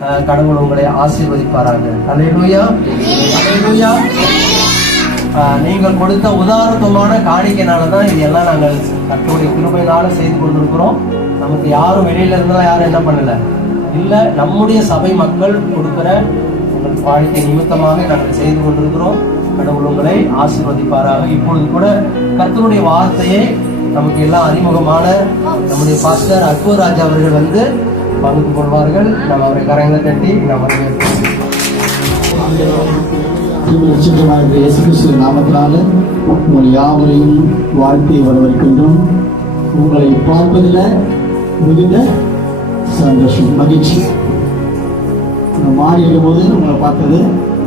கடவுள் உங்களை ஆசீர்வதிப்பாராக. அல்லேலூயா, அல்லேலூயா. நீங்கள் கொடுத்த உதாரணமான காணிக்கையினாலதான் இதெல்லாம் நாங்கள் கர்த்தருடைய கிருபையினால செய்து கொண்டிருக்கிறோம். நமக்கு யாரும் வெளியில இருந்தாலும் யாரும் என்ன பண்ணல இல்லை, நம்முடைய சபை மக்கள் கொடுக்கிற உங்கள் காணிக்கை நிமித்தமாக நாங்கள் செய்து கொண்டிருக்கிறோம். கடவுள் உங்களை ஆசீர்வதிப்பாராக. இப்பொழுது கூட கர்த்தருடைய வார்த்தையை நமக்கு எல்லாம் அறிமுகமான நம்முடைய பாஸ்டர் அக்பர் ராஜா அவர்கள் வந்து பகிர்ந்து கொள்வார்கள். நம்ம அவரை கரங்களை தட்டி நம்ம நாமத்தினால உங்கள் யாவரையும் வாழ்த்தி வரவேற்கின்றோம். உங்களை பார்ப்பதில் மிகுந்த சந்தோஷம், மகிழ்ச்சி. மாறி இருக்கும் போது உங்களை பார்த்தது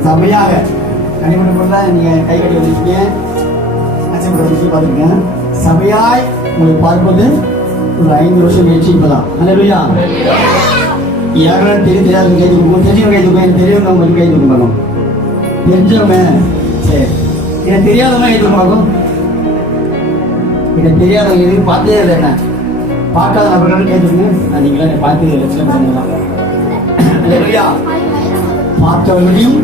சபையாக கனிமணி பொருளை நீங்கள் கை கட்டி வந்திருக்கீங்க, பார்த்துருக்கேன். சபையாய் உங்களை பார்ப்பது ஒரு 5 வருஷம் முயற்சி இப்பதான். அல்லேலூயா. யாரெல்லாம் தெரியாத கை தூக்கும், தெரிஞ்சவங்க கை தூக்கும், எனக்கு தெரியவங்க உங்களுக்கு கை தூக்கும் பார்க்கும். தெரிஞ்சவங்க சரி, எனக்கு தெரியாதவங்க கை தூக்கும் பார்க்கும். எனக்கு தெரியாதவங்க எதுக்கு பார்த்ததே இல்லை, என்ன பார்க்காத நபர்கள் கை தூக்குங்க. நீங்களா பார்த்து லட்சம் பண்ணலாம். அல்லேலூயா. பார்த்தவர்களையும்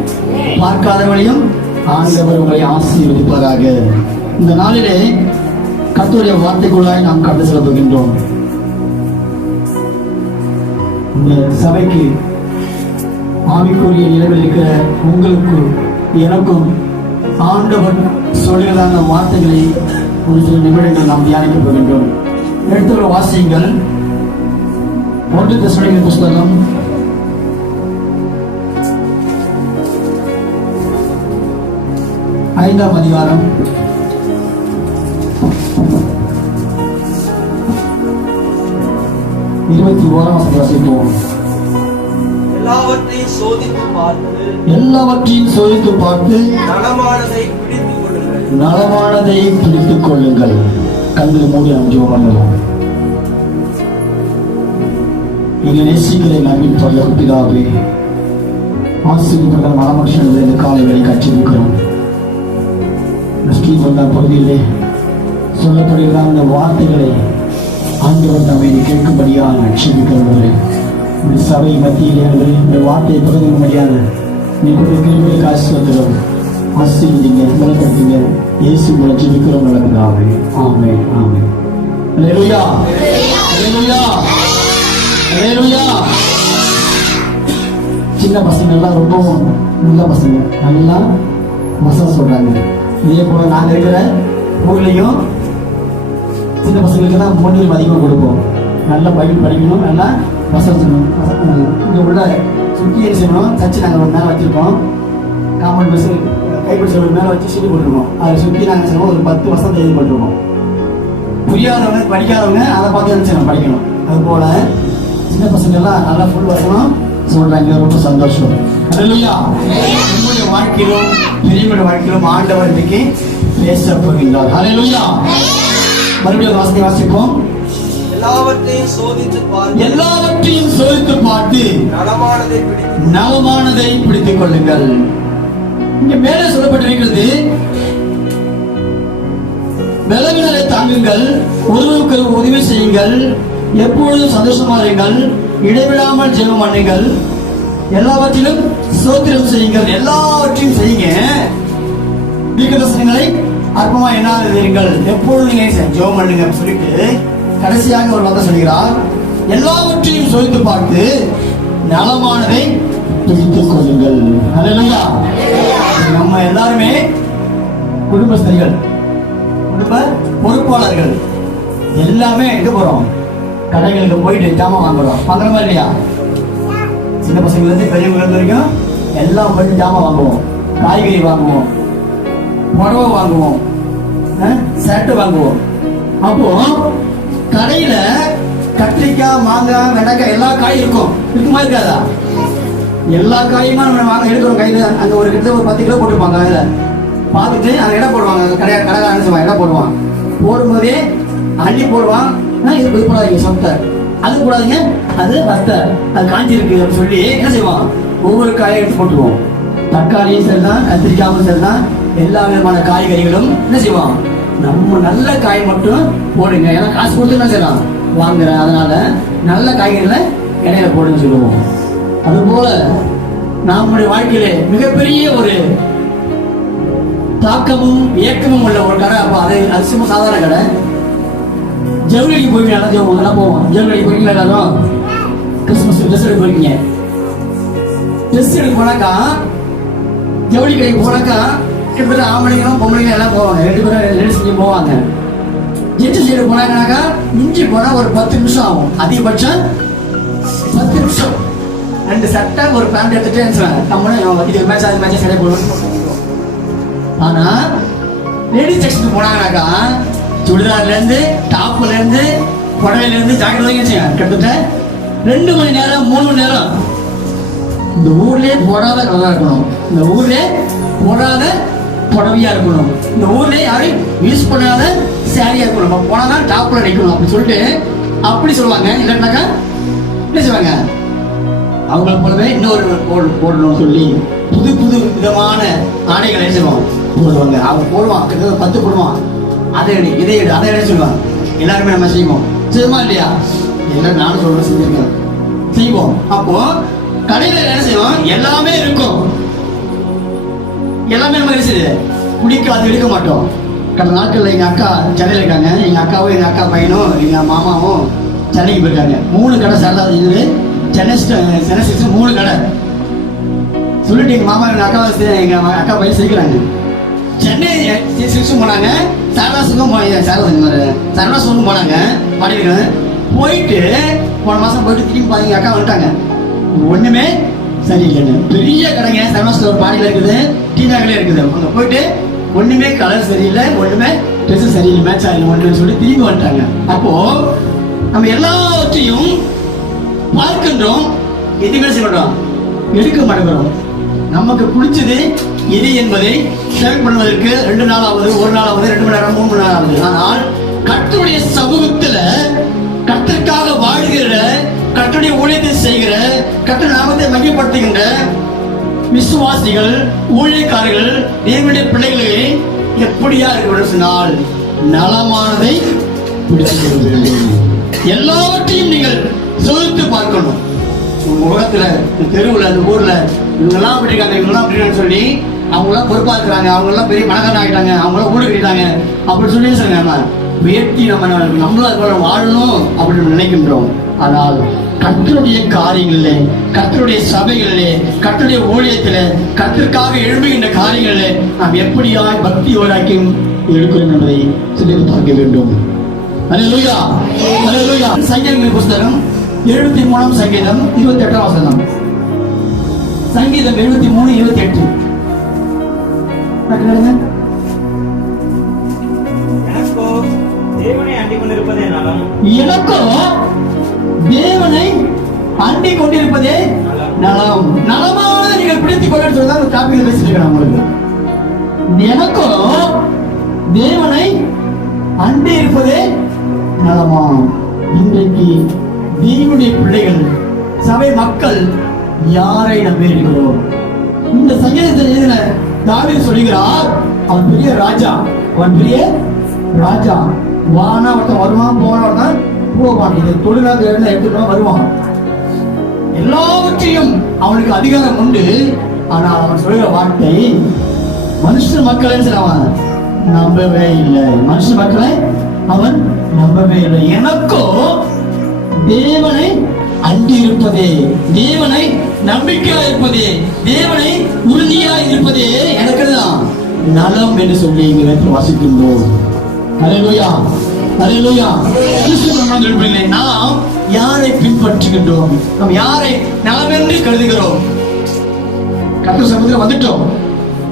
பார்க்காதவர்களையும் ஆண்டவர் உங்களை ஆசீர்வதிப்பதாக. இந்த நாளிலே கர்த்தருடைய வார்த்தைக்குள்ளாய் நாம் கடந்து செல்ல போகின்றோம். இந்த சபைக்கு ஆவிக்குரிய நிலையில் இருக்கிற உங்களுக்கு எனக்கும் ஆண்டவர் சொல்கிறதான வார்த்தைகளை ஒரு சில நிமிடங்கள் நாம் தியானிக்க போகின்றோம். எடுத்துள்ள வாசியுங்கள். 1 தெசலோனிக்கேயர் புஸ்தகம் 5ஆம் அதிகாரம் 21ஆம் வசனத்தை வாசிப்போம். எல்லாவற்றையும் சோதித்து பார்த்து நலமானதை பிடித்துக் கொள்ளுங்கள். கண்களை மூடி நாம் ஜெபம் பண்ணுவோம். எங்களை நேசிக்கிற நம்பின் பரலோக பிதாவே, ஆசீர்வதிக்கப்பட்ட மனமனுஷன் இந்த காலை வேலை கற்றிருக்கிறோம். பகுதியிலே சொல்லப்படுகிறார் அந்த வார்த்தைகளை ஆண்டவர் நம்மை கேட்கும்படியாக நட்சத்திருக்கிறவர்களே, இந்த சபை மத்தியிலே இந்த வார்த்தையை பகிர்ந்தும்படியான நீங்க காசு வந்துடும். ஆசீர்வதிங்க, பலப்படுத்துங்க. இயேசு மூலம் ஜெபிக்கிறோம் நடக்குதாவே. ஆமென், ஆமென். அல்லேலூயா, அல்லேலூயா, அல்லேலூயா. சின்ன பசங்க எல்லாம் ரொம்பவும் நல்ல பசங்க, நல்லா வசனம் சொல்றாங்க. இதே போல நாங்கள் இருக்கிற ஊர்லையும் சின்ன பசங்களுக்கு தான் முன்னுரிமை அதிகமாக கொடுப்போம். நல்லா பைபிள் படிக்கணும், நல்லா வசனம் சொல்லணும். இங்கே உள்ள சுற்றி செய்யணும். சர்ச்சு நாங்கள் ஒரு மேலே வச்சுருக்கோம். காமன் பஸ் கைப்பிடி சொல்ற மேலே வச்சு சொல்லி போட்டுருக்கோம். அதை சுற்றி நாங்கள் செய்வோம். ஒரு 10 வசனத்தை எழுதி போட்டுருக்கோம். புரியாதவங்க படிக்காதவங்க அதை பார்த்து நினச்சி படிக்கணும். அதுபோல் சின்ன பசங்கள்லாம் நல்லா ஃபுல் வசனம் சொல்றாங்க. ரொம்ப சந்தோஷம். அல்லேலூயா. நம்முடைய வாழ்க்கையிலும் பெரியவங்களுடைய வாழ்க்கையிலும் ஆண்டவர் இன்னைக்கு பேச போகின்றார். அல்லேலூயா. மறுபடியும் வாசிப்போம். எல்லாவற்றையும் சோதித்து பார்த்து நலமானதை பிடித்துக் கொள்ளுங்கள். இங்க மேலே சொல்லப்பட்டிருக்கிறது, பலவீனரை தாங்குங்கள், ஒருவருக்கு உதவி செய்யுங்கள், எப்பொழுதும் சந்தோஷமா இருங்கள், இடைவிடாமல் ஜெபம் பண்ணுங்கள், எல்லாவற்றிலும் ஸ்தோத்திரம் செய்யுங்கள். எல்லாவற்றையும் செய்யுங்க. தீர்க்கதரிசனங்களை அற்பமா எண்ணாதீர்கள், எப்பொழுதும் நீங்க ஜெபம் பண்ணுங்க சொல்லிட்டு கடைசியாக ஒரு வார்த்தை சொல்கிறார். எல்லாவற்றையும் சோதித்து பார்த்து நலமானதை பிடித்துக் கொள்ளுங்கள். அல்லேலூயா. நம்ம எல்லாருமே குடும்பஸ்தர்கள், குடும்ப பொறுப்பாளர்கள். எல்லாமே எங்க போறோம்? கடைகளுக்கு போயிட்டு ஜாமான் வாங்குறோம். வாங்குறோமா இல்லையா? சின்ன பசங்க இருந்து பெரியவங்க வரைக்கும் எல்லாம் போயிட்டு ஜாமான் வாங்குவோம். காய்கறி வாங்குவோம், புடவை வாங்குவோம், ஷர்ட் வாங்குவோம். அப்போ கடையில கத்திரிக்காய், மாங்காய், வெண்டைக்காய் எல்லா காயும் இருக்கும். இருக்குமா இருக்காதா? எல்லா காயுமா நம்ம வாங்க எடுக்கிறோம் கையில. அங்க ஒரு கிட்ட ஒரு 10 கிலோ போட்டுருப்பாங்க. அதுல பார்த்துட்டு அதை இடம் போடுவாங்க. கடைக்காரன் இடம் போடுவான். போடும்போதே அள்ளி போடுவான். இது போடாதீங்க, சொத்தை அது கூடாதுங்க, அது வத்தை, அது காஞ்சிருக்கு அப்படின்னு சொல்லி என்ன செய்வான்? ஒவ்வொரு காயை எடுத்து போட்டுருவோம். தக்காளியும் சரிதான், கத்திரிக்காயும் சரிதான், எல்லா விதமான காய்கறிகளும் என்ன செய்வோம்? நம்ம நல்ல காய் மட்டும் போடுங்க. ஏன்னா காசு கொடுத்து என்ன செய்யலாம்? வாங்குறேன். அதனால நல்ல காய்கறிகளை இடையில போடுன்னு சொல்லுவோம். அதுபோல நம்முடைய வாழ்க்கையிலே மிகப்பெரிய ஒரு தாக்கமும் இயக்கமும் உள்ள ஒரு கடை. அப்ப அது சும்மா சாதாரண கடை. ஜவுளிக்கு போய் எல்லாம் போவோம். ஜவுளிக்கு போய் எல்லாரும் கிறிஸ்துமஸ் ட்ரெஸ் எடுக்க போறீங்க. ட்ரெஸ் எடுக்க போனாக்கா ஜவுளி கடைக்கு போனாக்கா கிட்டத்தட்ட ஆம்பளைங்களும் பொம்பளைங்களும் எல்லாம் போவாங்க. 2 பேரும் லேடிஸ் போவாங்க. ஜென்ஸ் சைடு போனாங்கனாக்கா மிஞ்சி போனா ஒரு 10 நிமிஷம் ஆகும். அதிகபட்சம் 10 நிமிஷம். 2 சட்டை ஒரு பேண்ட் எடுத்துட்டு நம்மளும் இதுக்கு மேட்ச் அது மேட்ச் சட்டை போடுவோம். ஆனா லேடிஸ் செக்ஷனுக்கு போனாங்கனாக்கா சுடிதார்ல இருந்து டாப்ல இருந்து புடவையில இருந்து ஜாக்கெட் வரைக்கும் கிட்டத்தட்ட 2 மணி நேரம் 3 மணி நேரம் இந்த ஊர்லயே போடாத கலரா இருக்கணும். இந்த ஊர்லயே போடாத புடவையா இருக்கணும். இந்த ஊர்லயே யாரும் யூஸ் பண்ணாத சாரியா இருக்கணும். போனாதான் டாப்ல நிக்கணும் அப்படி சொல்லிட்டு அப்படி சொல்லுவாங்க. இல்லைன்னாக்கா என்ன செய்வாங்க, அவங்கள போலவே இன்னொரு போடணும்னு சொல்லி புது புது விதமான ஆடைகளை என்ன செய்வோம் போடுவாங்க. அவங்க போடுவான் 10 போடுவான். அதை எடு இதை எடு அதை எடு சொல்லுவாங்க. எல்லாருமே நம்ம செய்வோம். செய்வோமா இல்லையா? எல்லாம் நானும் சொல்றேன் செஞ்சிருக்கேன் செய்வோம். அப்போ கடையில என்ன செய்வோம், எல்லாமே இருக்கும். எல்லாமே நம்ம என்ன செய்யுது பிடிக்காது எடுக்க மாட்டோம். கடந்த நாட்கள்ல எங்க அக்கா சென்னையில் இருக்காங்க. எங்க அக்காவும் எங்க அக்கா பையனும் எங்க மாமாவும் சென்னைக்கு போயிருக்காங்க. 3 கடை சாரதா இது சென்னை 3 கடை சொல்லிட்டு எங்க மாமா எங்க அக்கா பையன் சேர்க்கிறாங்க. சென்னை 6 போனாங்க. சரதாசுக்கும் சரதாசுக்கும் போனாங்க. படிக்கிறாங்க. போயிட்டு போன மாசம் போயிட்டு திரும்பி பாருங்க அக்கா வந்துட்டாங்க. ஒண்ணுமே சரியில்லைன்னு பெரிய கடைங்க. சரதாசு ஒரு பாடியில இருக்குது, டீ நகர்ல இருக்குது. அங்க போயிட்டு ஒண்ணுமே கலர் சரியில்லை, ஒண்ணுமே ட்ரெஸ் சரியில்லை, மேட்ச் ஆகல ஒன்று சொல்லி திரும்பி வந்துட்டாங்க. அப்போ நம்ம எல்லாவற்றையும் பார்க்கின்றோம், எதுவுமே செய்ய மாட்டோம், எடுக்க மாட்டேங்கிறோம். நமக்கு பிடிச்சது எது என்பதை செலக்ட் பண்ணுவதற்கு 2 நாளாவது, 1 நாளாவது, 2 மணி நேரம், 3 மணி நேரம் ஆகுது. ஆனால் கர்த்தருடைய சமூகத்துல கர்த்தருக்காக வாழ்கிற, கர்த்தருடைய ஊழியத்தை செய்கிற, கர்த்தர் நாமத்தை மையப்படுத்துகின்ற விசுவாசிகள், ஊழியக்காரர்கள், தேவனுடைய பிள்ளைகளை எப்படியா இருக்க சொன்னால் நலமானதை பிடித்துக் எல்லாவற்றையும் நீங்கள் சோதித்து பார்க்கணும். உலகத்துல தெருவுல அந்த ஊர்ல இவங்கெல்லாம் அப்படி இருக்காங்க, இவங்கெல்லாம் அப்படி இருக்காங்கன்னு சொல்லி அவங்களாம் பொறுப்பா இருக்கிறாங்க, அவங்க எல்லாம் பெரிய பணக்காரன் ஆகிட்டாங்க, அவங்களாம் ஊடு கட்டிட்டாங்க அப்படி சொல்லி சொல்லுங்க உயர்த்தி நம்மளா வாழணும் அப்படின்னு நினைக்கின்றோம். ஆனால் கர்த்தருடைய காரியங்களிலே, கர்த்தருடைய சபைகளிலே, கர்த்தருடைய ஊழியத்திலே, கர்த்தருக்காக எழும்புகின்ற காரியங்களிலே நாம் எப்படியாய் பக்தியோராக்கியும் எடுக்கிறோம் என்பதை சிந்தித்து பார்க்க வேண்டும். அல்லேலூயா, அல்லேலூயா. சங்கீதங்களின் புஸ்தகம் 73 சங்கீதம் 28 வசனம். சங்கீதம் 73 28. எனக்கோ தேவனை அண்டிக் கொண்டிருப்பதே நலம். நலமாக நீங்கள் பிடித்துக் கொள்ள காப்பியில் பேசிட்டு உங்களுக்கு. எனக்கோ தேவனை அண்டி இருப்பதே நலமாம். இன்றைக்கு தேவனுடைய பிள்ளைகள், சபை மக்கள் யாரை நம்பி இருக்கிறோம்? இந்த சங்கீதத்தை எழுதின தாவீது சொல்லுகிறார், அவன் பெரிய ராஜா, அவன் பெரிய ராஜா. வானா ஒருத்தன் வருவான், போனா போவான், இதை தொழிலாக எடுத்துட்டு வருவான். எல்லாவற்றையும் அவனுக்கு அதிகாரம் உண்டு. ஆனால் அவன் சொல்லுகிற வார்த்தை மனுஷ மக்களை அவன் நம்பவே இல்லை. மனுஷ மக்களை அவன் நம்பவே இல்லை. எனக்கோ தேவனை அண்டி இருப்பதே, தேவனை நம்பிக்கையா இருப்பதே, தேவனை உறுதியா இருப்பதே எனக்கு தான் நலம் என்று சொல்லி இங்கே வாசிக்கின்றோம். அல்லேலூயா, அல்லேலூயா. கிறிஸ்துவின் நாம் யாரை பின்பற்றுகின்றோம்? நாம் யாரை நலமென்று கருதுகிறோம்? கர்த்தர் சமூகத்தில் வந்துட்டோம்,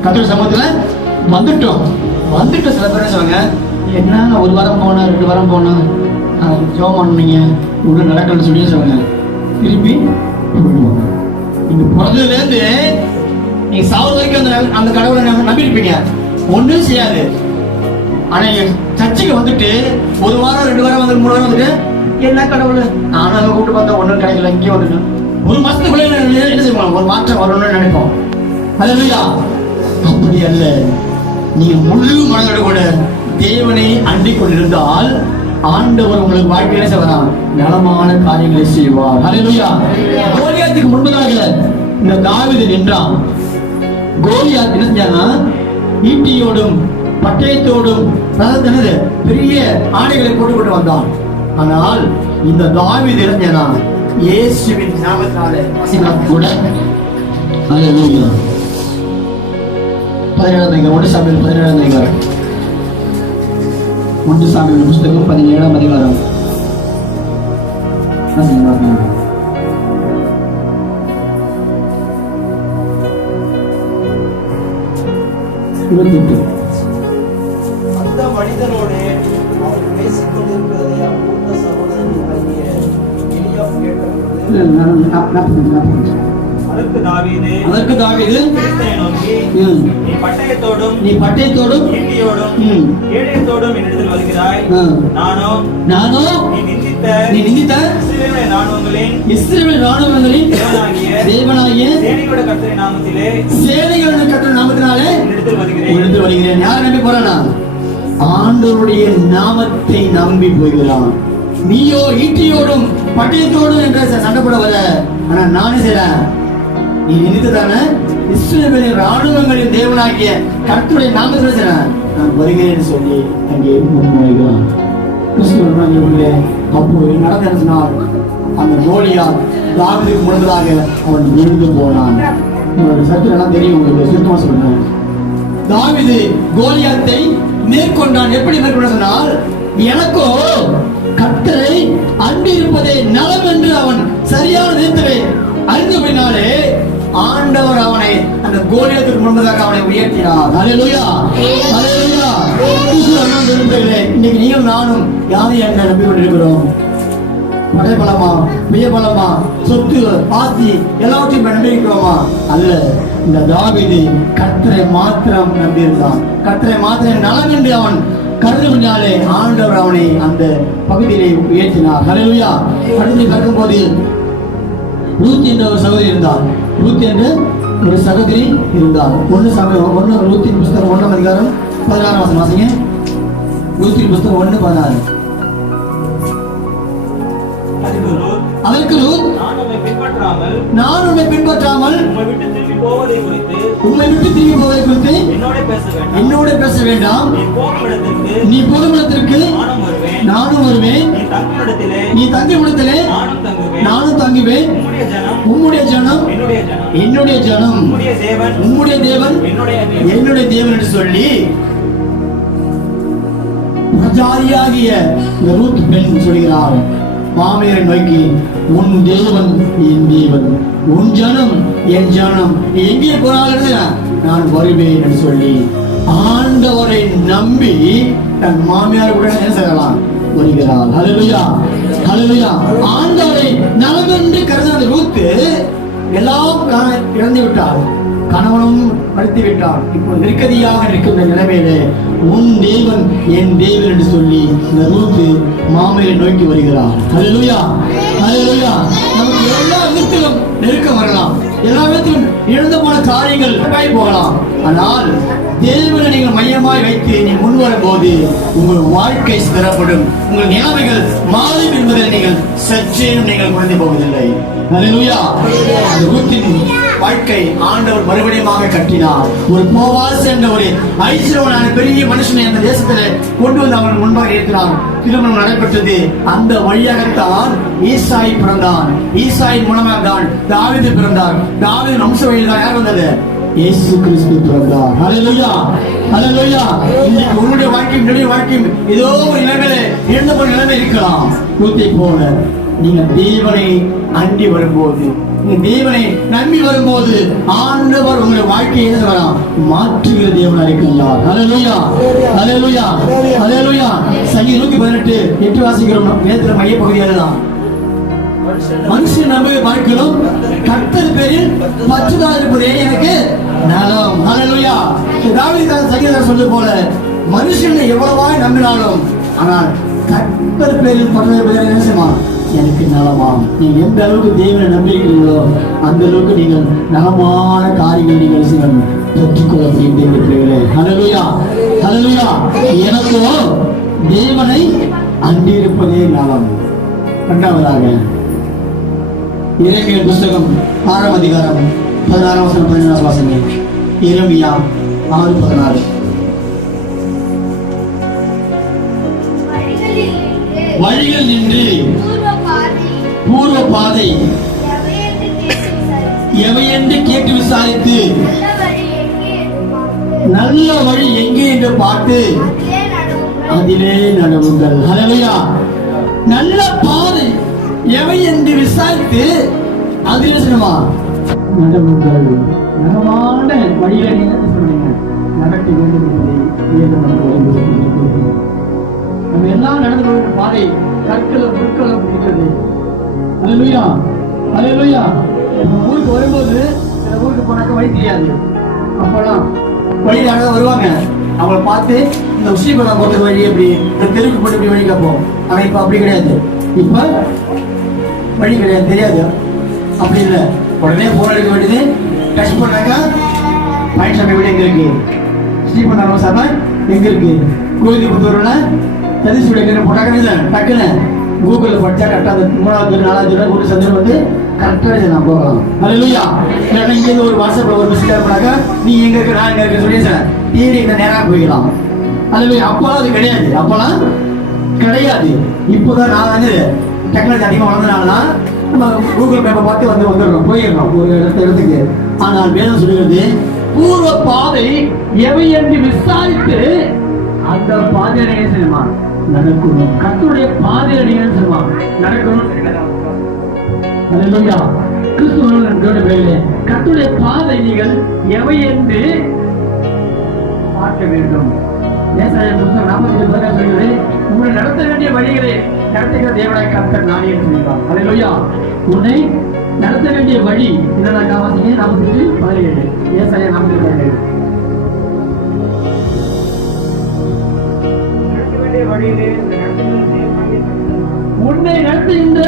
கர்த்தர் சமூகத்தில் வந்துட்டோம். சில பேர் சொல்லுவாங்க, என்ன 1 வாரம் போனா 2 வாரம் போனா ஜோம் பண்ணீங்க ஒன்றும் நடக்கணும்னு சொல்லி சொல்லுவாங்க. திருப்பி போயிடுவாங்க. நீங்க பிறந்ததுல இருந்து நீங்க சாவது வரைக்கும் அந்த கடவுளை நம்பி இருப்பீங்க, ஒன்றும் செய்யாது. ஆனா சர்ச்சைக்கு வந்துட்டு 1 வாரம் 2 வாரம் வந்து 3 வாரம் வந்துட்டு என்ன கடவுள் நானும் அதை கூப்பிட்டு பார்த்தா ஒன்றும் கிடைக்கல, இங்கேயும் வந்துட்டு 1 மாசத்துக்குள்ள என்ன செய்வோம், ஒரு மாற்றம் வரணும்னு நினைப்போம். அல்லேலூயா. அப்படி அல்ல. நீங்க முழு மனதோடு கூட தேவனை அண்டிக் கொண்டிருந்தால் ஆண்டவர் உங்களுக்கு வாழ்க்கையில செய்வார். நலமான காரியங்களை செய்வார். ஹல்லேலூயா. கோலியாத்துக்கு முன்பதாக இந்த தாவீது நின்றான். கோலியாத் என்ன செஞ்சானா, ஈட்டியோடும் பட்டயத்தோடும் பெரிய ஆடைகளை போட்டுக்கொண்டு வந்தான். ஆனால் இந்த தாவீது இளைஞனா இயேசுவின் நாமத்தினாலே கூட ஹல்லேலூயா. 17 சாமுவேல் 17 1 சாமுவேல் புத்தகம் 17 அதிகாரம். அந்த மனிதனோடு அவர் பேசிக் கொண்டிருக்கிறதை மூத்த சகோதரன் எலியாப் கேட்டபொழுது அதற்கு தாவீது பெலிஸ்தனை நோக்கி, நீ பட்டயத்தோடும் ஈட்டியோடும் கேடயத்தோடும் என்னிடத்தில் வருகிறாய். நானோ நீ நிந்தித்த இஸ்ரவேல் ராணுவங்களின் தேவனாகிய சேனைகளுடைய கர்த்தரின் நாமத்தினாலே என்னிடத்தில் வருகிறேன். யாரை நம்பி போறானா? ஆண்டவருடைய நாமத்தை நம்பி போகிறான். நீயோ ஈட்டியோடும் பட்டயத்தோடும் என்ற சண்டைப்பட வர, ஆனா நானே செய்றேன். நீ நினைத்ததான இஸ்ரவேலின் ராணுவங்களின் தேவனாகிய கர்த்தருடைய நாமத்தில் நான் வருகிறேன் சொல்லி அங்கே முன்வைகிறான். அப்போ நடந்த நாள் அந்த கோலியாத் தாவீதுக்கு முன்னதாக அவன் விழுந்து போனான். சத்திரம் தெரியும் உங்களுக்கு, சுத்தமா சொல்றேன். தாவீது கோலியாத்தை மேற்கொண்டான். எப்படி மேற்கொண்ட சொன்னால், எனக்கோ கர்த்தரை அன்பு இருப்பதே நலம் என்று அவன் சரியான நேரத்திலே அறிந்தபடினாலே ஆண்டவர் அவனை அந்த கோலியாத்துக்கு முன்பதாக அவனை உயர்த்தினார். ஹல்லேலூயா, ஹல்லேலூயா. இன்னைக்கு நீங்களும் நானும் யாரை என்ன நம்பி கொண்டிருக்கிறோம்? படைபலமா, பிரியபலமா, சொத்து, ஆஸ்தி எல்லாவற்றையும் நம்பியிருக்கிறோமா? அல்ல. இந்த தாவீது கர்த்தரை மாத்திரம் நம்பியிருந்தான். கர்த்தரை மாத்திரம் நலம் என்று அவன் கருதுனாலே ஆண்டவர் அவனை அந்த பகுதியிலே உயர்த்தினார். ஹல்லேலூயா. அடுத்து கற்கும் போது ரூத் என்ற ஒரு சகோதரி இருந்தார். ரூத் என்ற ஒரு சகோதரி இருந்தார். 1 சாமுவேல் ரூத்தின் புத்தகம் 1 அதிகாரம் 16 வாசிங்க. ரூத்தின் புத்தகம் 1:16. அதற்கு ரூத், நான் உம்மை பின்பற்றாமல் உம்மை விட்டு திரும்பி போவதை குறித்து என்னோட பேச வேண்டாம். நீ போகும் இடத்திற்கு நானும் வருவேன். நீ தங்கும் இடத்திலே நானும் தங்குவேன். உம்முடைய ஜனம் என்னுடைய ஜனம், உம்முடைய தேவன் என்னுடைய தேவன் என்று சொல்லி பிரஜாதியாகிய ரூத் பெண் சொல்கிறார். மாமியாரை நோக்கி, உன் தேவன் என் தேவன், உன் ஜனம் என் ஜனம், எங்கே போனாலும் நான் வருவேன் என்று சொல்லி ஆண்டவரை நம்பி தன் மாமியார் கூட என்ன செய்யலாம் வருகிறார். ஹல்லேலூயா, ஹல்லேலூயா. ஆண்டவரை நலமென்று கருதாத ரூத் எல்லாம் இழந்து விட்டார். கணவனும் படுத்தி விட்டார். இப்போ நெருக்கடியாக இருக்கின்ற நிலைமையிலே உன் தேவன் என் தேவன் என்று சொல்லி இந்த ரூத் மாமியாரை நோக்கி வருகிறார். ஹல்லேலூயா, ஹல்லேலூயா. நமக்கு எல்லா விதத்திலும் நெருக்கம் வரலாம், எல்லா விதத்திலும் இழந்து போன காரியங்கள் போகலாம். ஆனால் தேவனை நீங்கள் மையமாய் வைத்து நீ முன் வரும்போது உங்கள் வாழ்க்கை ஸ்திரப்படும், உங்கள் நிலைமைகள் மாறும் என்பதை நீங்கள் சற்றேனும் நீங்கள் குறைந்து போவதில்லை. ஹல்லேலூயா. ரூத்தின் வாழ்க்கை ஆண்டவர் மறுபடியும் கட்டினார். ஒரு போவாஸ் என்ற ஒரு ஐஸ்வரனான பெரிய மனுஷனை அந்த தேசத்திலே கொண்டு வந்து அவன் முன்பாக இருக்கிறார். திருமணம் நடைபெற்றது. அந்த வழியாகத்தான் ஈசாய் பிறந்தான். ஈசாயின் மூலமாக தான் தாவீது பிறந்தார். தாவீது வம்ச வழியில் தான் யார் வந்தது? இயேசு கிறிஸ்து பிறந்தார். ஹல்லேலூயா, ஹல்லேலூயா. இன்னைக்கு உங்களுடைய வாழ்க்கையும் என்னுடைய வாழ்க்கையும் ஏதோ ஒரு நிலைமையில இழந்த போன நிலைமை இருக்கலாம். ரூத்தை போல நீங்க தேவனை அண்டி வரும்போது, தேவனை நம்பி வரும்போது ஆண்டவர் உங்களுடைய வாழ்க்கையை மாற்றுகிற தேவனாக இருக்கிறார். ஹல்லேலூயா, ஹல்லேலூயா, ஹல்லேலூயா. சங்கீதம் 118:8 வாசிக்கிறோம். வேதத்தின் மைய பகுதியாக தான் மனுஷன் நம்பி பார்க்கணும், கர்த்தர் பேரில் பற்றுதல் இருப்பதே எனக்கு நலம். ஹல்லேலூயா. தாவீது சங்கீதம் சொல்றது போல மனுஷனை எவ்வளவாய் நம்பினாலும் ஆனால் கர்த்தர் பேரில் பற்றுதல் இருப்பதே என்ன செய்யுமா? எனக்கு நலமா. நீங்க எந்த அளவுக்கு தேவனை நம்பியிருக்கிறீங்களோ அந்த அளவுக்கு நீங்கள் நலமான காரியங்கள் நீங்கள் பெற்றுக்கொள்ள முடியும். ஹல்லேலூயா, ஹல்லேலூயா. எனக்கோ தேவனை அண்டிருப்பதே நலம். இரண்டாவதாக எரேமியா புஸ்தகம் 6ஆம் அதிகாரம் 16ஆம் வசனம் 17ஆம் வசனம். எரேமியா 6:16. வழிகள் நின்று பூர்வ பாதை எவையென்று கேட்டு விசாரித்து நல்ல வழி எங்கே என்று பார்த்து அதிலே நடவுங்கள். ஹல்லேலூயா. நல்ல பாதை எவை என்று விசாரித்து அதிலே நடவுங்கள். நலமான வழியில நீங்க சொல்றீங்க நடக்க வேண்டும் என்பதை நம்ம எல்லாம் நடந்து போகிற பாதை கற்களும் புற்களும் இருக்கிறது. ஹல்லேலூயா, ஹல்லேலூயா. ஊருக்கு வரும்போது சில ஊருக்கு போனாக்க வழி தெரியாது. அப்பெல்லாம் வழியில் யாராவது வருவாங்க, அவங்கள பார்த்து இந்த உசிபலம் போட்டு வழி எப்படி இந்த தெருவுக்கு போட்டு இப்படி வழி கேட்போம். ஆனால் இப்போ அப்படி கிடையாது. இப்போ வழி கிடையாது, தெரியாது. அப்படி இல்லை, உடனே போன் எடுக்க வேண்டியது. டச் பண்ணாக்கா பாயிண்ட் ஷாப் வீடு எங்க இருக்கு, ஸ்ரீபண்ணாரம் சாப்பா எங்க இருக்கு, கோயிலுக்குத்தூர்ல சதீஷ் எங்க போட்டாக்க டக்குன்னு கூகுளில் படிச்சா கரெக்டாக அந்த 3வது 4வது கூட்டு சந்திரன் வந்து கரெக்டாக நான் போகலாம். ஹல்லேலூயா. இல்லைன்னா இங்கே ஒரு வாட்ஸ்அப்ல ஒரு மெசேஜ் பண்ணாக்கா நீ எங்க இருக்க நான் எங்க இருக்க சொல்லி தேடி இந்த நேராக போயிடலாம். ஹல்லேலூயா. அப்போலாம் அது கிடையாது, அப்போலாம் கிடையாது. இப்போதான் நான் வந்து டெக்னாலஜி அதிகமாக வளர்ந்தனால நம்ம கூகுள் மேப்பை பார்த்து வந்துடுறோம், போயிடணும் ஒரு இடத்துக்கு. ஆனால் வேதம் சொல்லுகிறது பூர்வ பாதை எவை என்று விசாரித்து அந்த பாதையை செய்யுமா நடக்கணும். கர்த்தருடைய பாதையை நீங்க செய்யுமா நடக்கணும். ஹல்லேலூயா. கிறிஸ்துவின் கர்த்தருடைய பாதை நீங்கள் எவை என்று பார்க்க வேண்டும். ஏசாயா புத்தகம் 48 சொல்கிறது உன்னை நடத்த வேண்டிய வழிகளை நடத்துகிற தேவனாய் கர்த்தர் நானே என்று சொல்கிறார். ஹல்லேலூயா. உன்னை நடத்த வேண்டிய வழி என்னென்ன காவாசிங்க 47 ஏசாயா 47. உன்னை நடத்துகின்ற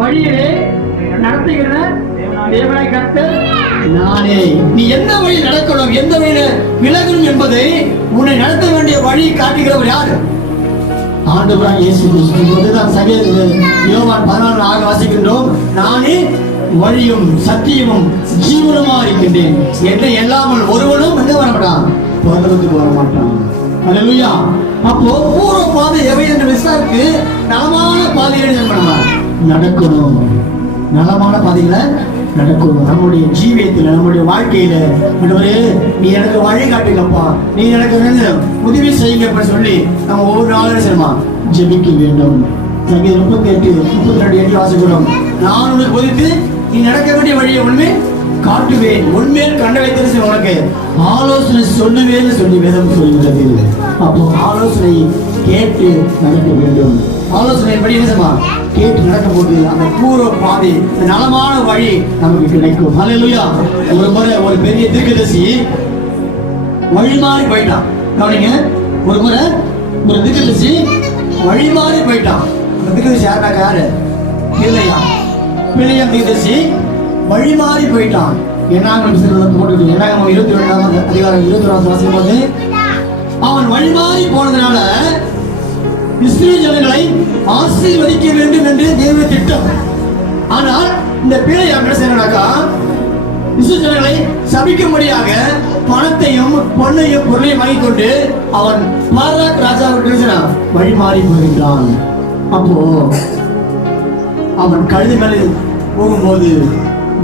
வழியிலே நடத்துகிற தேவனாய் கர்த்தர் நானே. நீ என்ன வழி நடக்கணும், எந்த வழியில விலகணும் என்பதை உன்னை நடத்த வேண்டிய வழி காட்டுகிறவர் யாரு? ஆண்டவராகிய இயேசு கிறிஸ்து. இதுதான் சங்கீதத்தில் யோவான் 14:6 வாசிக்கின்றோம். நானே வழியும் சத்தியமும் ஜீவனுமா இருக்கின்றேன். என்னை எல்லாமல் ஒருவனும் எங்க வரமாட்டான், பரலோகத்துக்கு வரமாட்டான். ஹல்லேலூயா. அப்போ பூர்வ பாதை எவை என்று விசாரித்து நலமான பாதைகளை நடக்கணும். நலமான பாதைகளை நடக்கணும். நம்முடைய ஜீவியத்தில் நம்முடைய வாழ்க்கையில நீ எனக்கு வழிகாட்டுங்கப்பா, நீ எனக்கு உதவி செய்யுங்க சொல்லி நம்ம ஒவ்வொரு நாளும் செய்யணுமா ஜெபிக்க வேண்டும். சங்கீதம் 38:32 வாசிக்கிறோம். நான் உனக்கு ஒதுக்கு நீ நடக்க வேண்டிய வழியை உண்மை காட்டுவேன், உண்மையில் கண்ட வைத்திருச்சு உனக்கு ஆலோசனை சொல்லுவேன்னு சொல்லி வேதம் சொல்கிறது. அப்போ ஆலோசனை கேட்டு நடக்க வேண்டும். ஆலோசனை படி என்ன கேட்டு நடக்கும் போது அந்த பூர்வ பாதை நலமான வழி நமக்கு கிடைக்கும். ஹல்லேலூயா. ஒரு முறை ஒரு பெரிய தீர்க்கதரிசி வழி மாறி போயிட்டான். கவனிங்க, ஒரு முறை ஒரு தீர்க்கதரிசி வழி மாறி போயிட்டான். அந்த தீர்க்கதரிசி யாருனாக்கா யாரு? பிள்ளையா தீர்க்கதரிசி வழி மாறி போயிட்டான். என்னாகும் போட்டு என்னாகும் 22ஆம் அதிகாரம் 21ஆம் வாசிக்கும் போது அவன் வழி மாறி போனதுனால இஸ்ரவேல் ஜனங்களை ஆசீர்வதிக்க வேண்டும் என்று தேவ திட்டம். ஆனால் இந்த பிள்ளையா என்ன செய்யறாக்கா இஸ்ரவேல் ஜனங்களை சபிக்கும்படியாக பணத்தையும் பொன்னையும் பொருளையும் வாங்கிக் கொண்டு அவன் பாராக் ராஜாவுக்கு வழி மாறி போகின்றான். அப்போ அவன் கழுதை மேலே போகும்போது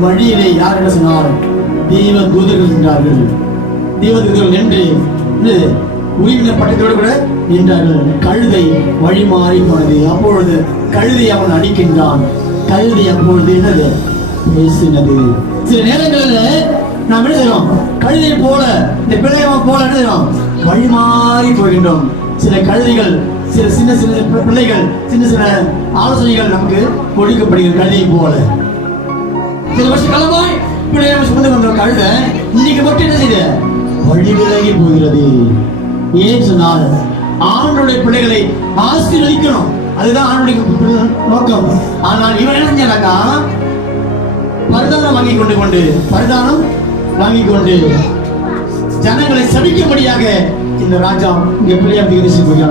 வழியிலே யார் என்ன சொன்னார்? தெய்வ தூதர்கள் என்றார்கள். தெய்வ தூதர்கள் என்று உயிரின பட்டத்தோடு கூட நின்றார்கள். கழுதை வழி மாறி போனது. அப்பொழுது கழுதை அவன் அடிக்கின்றான். கழுதை அப்பொழுது என்னது பேசினது. சில நேரங்களில் நாம் என்ன செய்யறோம்? கழுதை போல இந்த பிள்ளையவன் போல என்ன செய்யறோம்? வழி மாறி போகின்றோம். சில கழுதைகள், சில சின்ன சின்ன பிள்ளைகள், சின்ன சின்ன ஆலோசனைகள் நமக்கு கொடுக்கப்படுகிறது. கழுதை போல சில வருஷ காலமாய் பிள்ளைய சுமந்து கொண்ட கழுதை இன்னைக்கு மட்டும் என்ன செய்ய வழி விலகி போகிறது. ஏன் சொன்னால் ஆணுடைய பிள்ளைகளை ஆசீர்வதிக்கணும், அதுதான் ஆணுடைய நோக்கம். ஆனால் இவன் என்ன செஞ்சாக்கா பரிதானம் வாங்கி கொண்டு ஜனங்களை சபிக்கும்படியாக இந்த ராஜா இங்க பிள்ளையா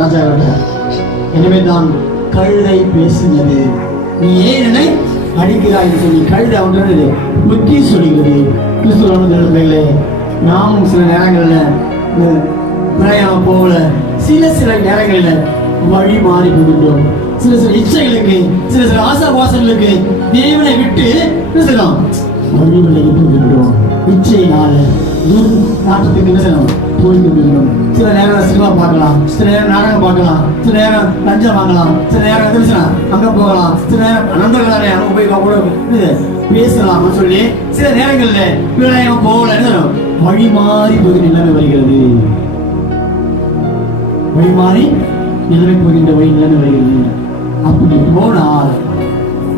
ராஜா. எனவே தான் கழுதை பேசினது. நீ ஏன் என்னை அடிக்கிறாய் என்று சொல்லி கழுதை அவன்றது புத்தி சொல்லுகிறது. கிறிஸ்துவ நாமும் சில நேரங்களில் பிரயாணம் போகல, சில நேரங்களில் வழி மாறி போகின்றோம். சில இச்சைகளுக்கு, சில ஆசாபாசங்களுக்கு தேவனை விட்டு வழி விலகி போகின்றோம். இச்சையினால நாட்டத்துக்கு என்ன செய்யணும் போய்கின்றோம். சில நேரம் சினிமா பார்க்கலாம், சில நேரம் நாடகம் பார்க்கலாம், சில நேரம் லஞ்சம் வாங்கலாம், சில நேரம் எதிர்க்கலாம் அங்க போகலாம், சில நேரம் நண்பர்களாலே அங்க போய் கூட பேசலாம் சொல்லி சில நேரங்கள்ல விளையாம போகல வழி மாறி போகிற நிலைமை வருகிறது. வழி மாறி நிலைமை போகின்ற வழி நிலைமை வருகிறது. அப்படி போனால்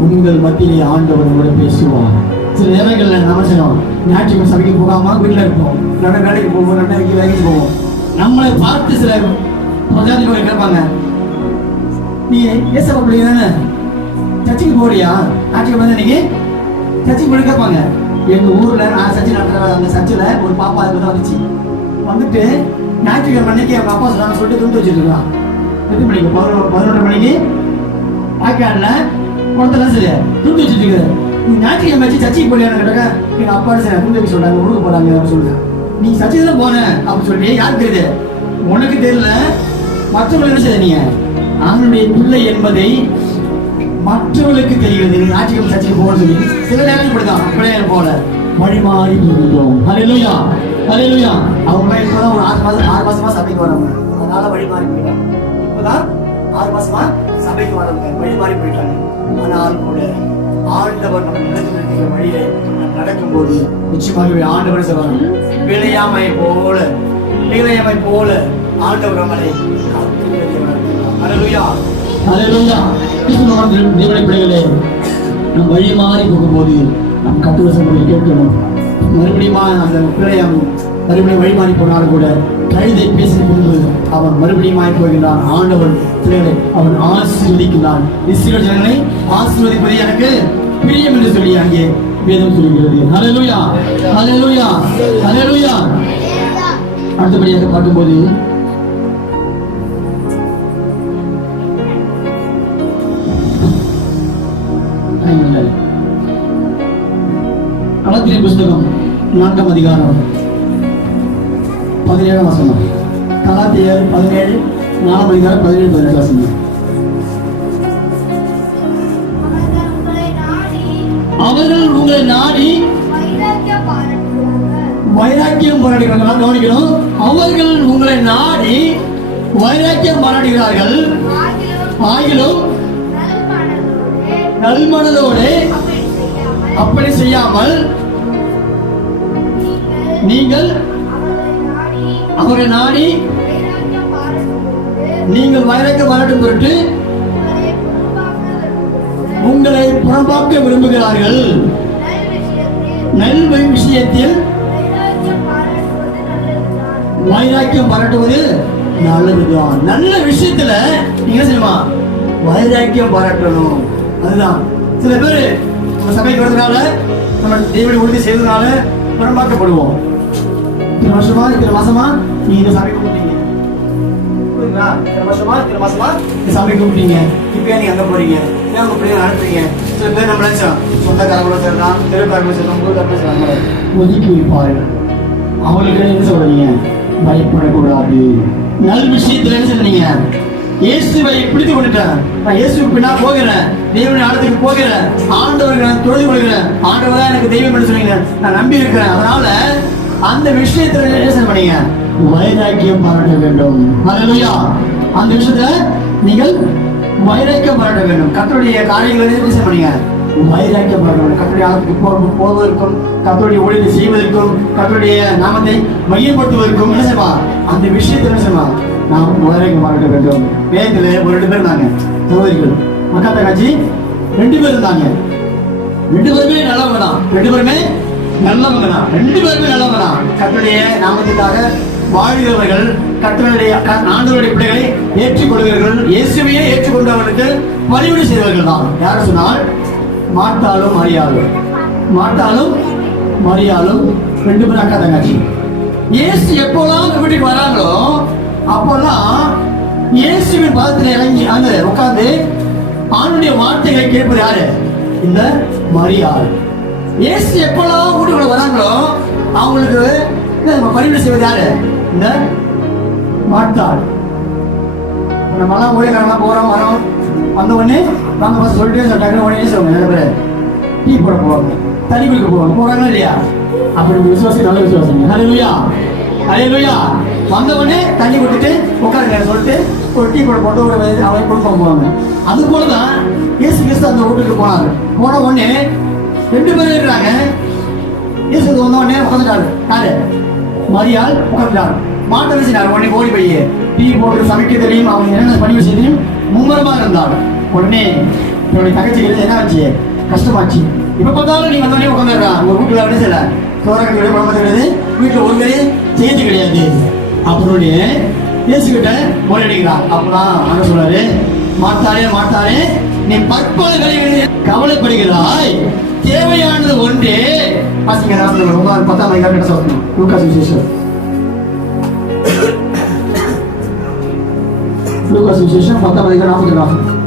உங்கள் மத்தியிலே ஆண்டவர் கூட பேசுவார். சில நேரங்கள்ல நம்ம செய்யணும், ஞாயிற்றுக்கிழமை சபைக்கு போகாம வீட்டில் இருப்போம், நல்ல வேலைக்கு போவோம், நல்ல வேலைக்கு போவோம். நம்மளை பார்த்து சில பிரஜாதிகள் கேட்பாங்க, நீ ஏசப்பா பிள்ளைங்க தானே, சர்ச்சுக்கு போறியா? ஞாயிற்றுக்கிழமை இன்னைக்கு சர்ச்சுக்கு போய் கேட்பாங்க. எங்க ஊர்ல நான் சர்ச்சை நடத்துற அந்த சர்ச்சில் ஒரு பாப்பா அதுக்கு தான் வந்துட்டு ஞாயிற்றுக்கிழமை அன்னைக்கு அவங்க அப்பா சொன்னாங்க சொல்லிட்டு துண்டு வச்சுட்டு இருக்கான். எத்தனை மணிக்கு? 11 மணிக்கு வாய்க்கால குளத்தெல்லாம் சரி துண்டு வச்சுட்டு இருக்குது. நீ ஞாயிற்றுக்கிழமை வச்சு சர்ச்சைக்கு போலியான்னு கேட்டாங்க. எங்க அப்பா சரி துண்டு வைக்க சொல்றாங்க, உழுக போறாங்க அப்படின்னு சொல்லுங்க. நீ சர்ச்சை தான் போன அப்படின்னு சொல்லி யாருக்கு தெரியுது? உனக்கு தெரியல, மற்றவங்களுக்கு என்ன செய்ய? நீங்க அவனுடைய பிள்ளை என்பதை மற்றவர்களுக்கு தெரிகிறது. நீ ஞாயிற்றுக்கிழமை சர்ச்சைக்கு போக சொல்லி சில நேரம் இப்படிதான் பிள்ளைய போல வழி மாறி போகிறோம். ஹல்லேலூயா, ஹல்லேலூயா. அவங்க இப்பதான் ஒரு 6 மாசமா சபைக்கு வராங்க, அதனால வழி மாறி போயிட்டாங்க. இப்பதான் 6 மாசமா சபைக்கு வராங்க, வழி மாறி போயிட்டாங்க. ஆனால் கூட ஆண்டவர் நம்ம நடக்கிற வழியிலே நடக்கும்போது நிச்சயமாகவே ஆண்டவர் சொல்றாங்க, விளையாமை போல ஆண்டவர் நம்மளை ஹல்லேலூயா, ஹல்லேலூயா. தேவனுடைய பிள்ளைகளே, நம் வழி மாறி போகும்போது நம் கட்டுரை சொல்வதை கேட்கணும். மறுபடியும் அந்த பிள்ளையம் மறுபடியும் வழி மாறி போனாலும் கூட கழுதை பேசின பொழுது அவன் மறுபடியும் மாறி போகின்றான். ஆண்டவன் பிள்ளைகளை அவன் ஆசீர்வதிக்கிறான். இஸ்ரவேல் ஜனங்களை ஆசீர்வதிப்பது எனக்கு பிரியம் என்று சொல்லி அங்கே வேதம் சொல்கிறது. ஹல்லேலூயா, ஹல்லேலூயா, ஹல்லேலூயா. அடுத்தபடியாக பார்க்கும்போது கலாத்தியர் புஸ்தகம் 4ஆம் அதிகாரம் 17ஆம் வசனம். கலாத்தியர் 17 4ஆம் அதிகாரம் 17 18 வசனம். அவர்கள் உங்களை நாடி வைராக்கியம் பாராட்டுகிறார்கள். கவனிக்கணும், அவர்கள் உங்களை நாடி வைராக்கியம் பாராட்டுகிறார்கள், ஆகிலும் நல்மனதோடு அப்படி செய்யாமல் நீங்கள் அவரை நாடி நீங்கள் வைராக்கியம் பாராட்டும் பொருட்டு உங்களை புறம்பாக்க விரும்புகிறார்கள். நல் விஷயத்தில் வைராக்கியம் பாராட்டுவது நல்லதுதான். நல்ல விஷயத்துல நீங்க செய்யுமா வைராக்கியம் பாராட்டணும். அதுதான் சில பேர் நம்ம சபைக்கு வரதுனால, நம்ம தேவனை உறுதி செய்வதனால புறம்பாக்கப்படுவோம். இத்தனை மாசமா நீ இந்த சபைக்கு கூப்பிட்டீங்க, இத்தனை மாசமா இந்த சபைக்கு கூப்பிட்டீங்க, இப்ப நீங்க அங்க போறீங்க, ஏன் உங்க பிள்ளைங்க அனுப்புறீங்க? சில பேர் நம்ம சொந்தக்காரங்களும் சொல்லலாம், தெருக்காரங்களும் சொல்லலாம், ஊருக்காரங்களும் சொல்லலாம், ஒதுக்கி வைப்பார்கள். அவங்களுக்கு என்ன சொல்றீங்க? பயப்படக்கூடாது. நல் விஷயத்துல என்ன சொல்றீங்க? இயேசுவை பிடித்து கொண்டுட்டேன், நான் இயேசுக்கு பின்னா போகிறேன், தேவனுடைய ஆலயத்துக்கு போகிறேன், ஆண்டவருக்கு நான் தொழுது கொள்கிறேன், ஆண்டவர் தான் எனக்கு தெய்வம் என்று சொன்னீங்க, நான் நம்பி இருக்கிறேன். அதனால அந்த விஷயத்துல என்ன பண்ணீங்க? வைராக்கியம் பாராட்ட வேண்டும். ஹல்லேலூயா. அந்த விஷயத்துல நீங்கள் வைராக்கியம் பாராட்ட வேண்டும். கர்த்தருடைய காரியங்களை என்ன பண்ணீங்க? வைராக்கியம் பாராட்ட வேண்டும். கர்த்தருடைய ஆலயத்துக்கு போவதற்கும், கர்த்தருடைய ஊழியத்தை செய்வதற்கும், கர்த்தருடைய நாமத்தை மையப்படுத்துவதற்கும் என்ன செய்வா? அந்த விஷயத்துல என்ன செய்வா? நாம் வைராக்கியம் பாராட்ட வேண்டும். வேதத்துல ஒரு 2 பேர் இருந்தாங்க, சகோதரிகள், மக்கா தங்கச்சி 2 பேர் இருந்தாங்க. 2 பேருமே நல்லவங்க தான். 2 பேருமே நல்லவங்க தான். 2 பேருமே நல்லவங்க தான். கர்த்தருடைய நாமத்துக்காக வாழ்கிறவர்கள், கர்த்தருடைய ஆண்டவருடைய பிள்ளைகளை ஏற்றுக்கொள்கிறவர்கள், இயேசுவையே ஏற்றுக்கொண்டவர்களுக்கு பணிவிடை செய்தவர்கள் தான். யார் சொன்னால் மார்த்தாலும் மரியாளும் 2 பேரும் அக்கா தங்கச்சி. இயேசு எப்போலாம் வீட்டுக்கு வராங்களோ அப்போல்லாம் இயேசுவின் பாதத்தில் இறங்கி அங்க உட்கார்ந்து ஆணுடைய வார்த்தைகளை கேட்பது யாரு? இந்த மரியாள். இயேசு எப்பெல்லாம் வீட்டுக்குள்ள வராங்களோ அவங்களுக்கு பரிவு செய்வது யாரு? இந்த மார்த்தாள். நம்மளாம் ஊழியக்காரங்களாம் போறோம் வரோம், வந்த உடனே வாங்க பஸ் சொல்லிட்டே சொல்லிட்டாங்க, உடனே சொல்லுவாங்க நிறைய பேர் டீ போட போவாங்க, தண்ணி குடிக்க போவாங்க, போறாங்களா இல்லையா? அப்படி விசுவாசி நல்ல விசுவாசிங்க. ஹல்லேலூயா ஹல்லேலூயா. வந்த உடனே தண்ணி கொடுத்துட்டு உட்காருங்க சொல்லிட்டு ஒரு டீ போட போட்டு ஒரு அவரை கொடுக்க போவாங்க. அது போலதான் இயேசு கிறிஸ்து அந்த வீட்டுக்கு போனாங்க. போன உடனே 2 பேர் இருக்கிறாங்க. இயேசு வந்த உடனே உட்காந்துட்டாரு. யாரு? மரியாள் உட்காந்துட்டாரு. மாட்ட வச்சுட்டாரு. உடனே ஓடி போய் டீ போட்டு சமைக்க தெரியும், அவங்க என்னென்ன பண்ணி வச்சதையும் மும்மரமா இருந்தாங்க. உடனே என்னுடைய தகச்சிகளுக்கு என்ன ஆச்சு? கஷ்டமாச்சு. இப்ப பார்த்தாலும் நீங்க வந்தோடனே உட்காந்துடுறான். உங்க வீட்டுல என்ன செய்யல? சோறாக்க கிடையாது, குழம்பு கிடையாது, வீட்டுல ஒரு வேலையே செய்து கிடையாது. அப்புறம் இயேசு கிட்ட முறையடிக்கிறான். அப்பதான் அங்க சொல்றாரு, மாட்டாரே மாட்டாரே, நீ பற்பல வேலைகளில் கவலைப்படுகிறாய், தேவையானது ஒன்றே. வாசிங்க 10ஆம் அதிகாரம் சொல்லணும். லூக்கா சுவிசேஷம் லூக்கா சுவிசேஷம் 10ஆம் அதிகாரம் 44.